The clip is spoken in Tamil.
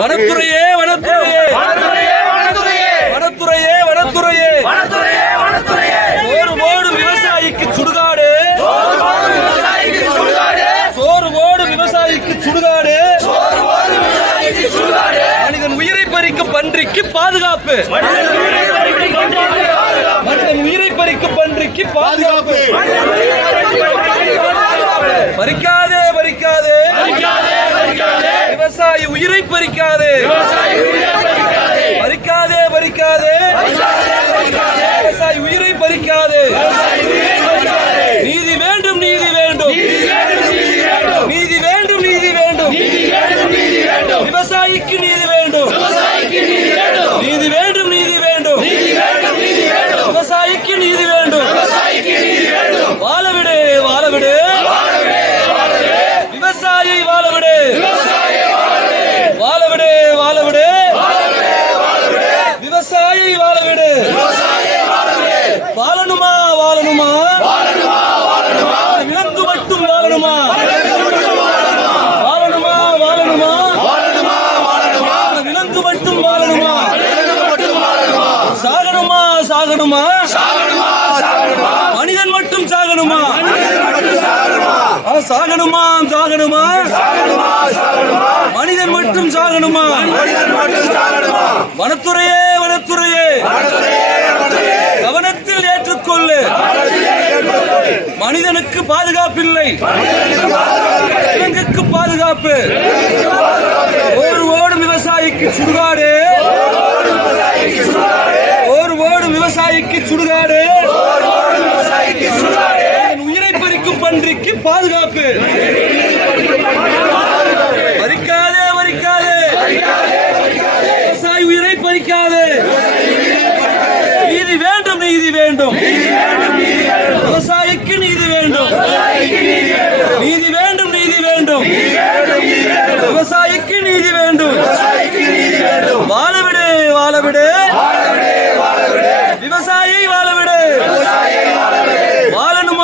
வனத்துறையே வனத்துறையே. வனத்துறையே வனத்துறையே. சோறு போடும் விவசாயிக்கு சுடுகாடு. சோறு போடும் விவசாயிக்கு சுடுகாடு. மனிதன் உயிரை பறிக்கும் பன்றிக்கு பாதுகாப்பு. மனிதன் உயிரை பறிக்கும் பன்றிக்கு பாதுகாப்பு பறிக்காதே பறிக்காதே விவசாயி உயிரை பறிக்காதே. பறிக்காதே. பறிக்காதே விவசாயி உயிரை பறிக்காதே. நீதி வேண்டும் நீதி வேண்டும். நீதி வேண்டும் நீதி வேண்டும் விவசாயிக்கு நீதி வேண்டும் வாழவிடு வாழவிடு விவசாயியை வாழவிடு வாழவிடு வாழவிடு விவசாயி வாழ விடு வாழணுமா வாழணுமா? விலங்கு மட்டும் வாழணுமா? வாழணுமா வாழணுமா? விலங்கு மட்டும் வாழணுமா? சாகணுமா சாகணுமா? மனிதன் மட்டும் சாகணுமா? சாகணுமா? சாகணுமா? மனிதன் மட்டும் சாகணுமா? வனத்துறையே வனத்துறையே. கவனத்தில் ஏற்றுக்கொள்ளு. மனிதனுக்கு பாதுகாப்பில்லை. விலங்குக்கு பாதுகாப்பு. ஒரு ஓடும் விவசாயிக்கு சுடுகாடு ஒரு ஓடும் விவசாயிக்கு சுடுகாடு என் உயிரை பறிக்கும் பன்றிக்கு பாதுகாப்பு பறிக்காதே பறிக்காதே விவசாயி உயிரை பறிக்காதே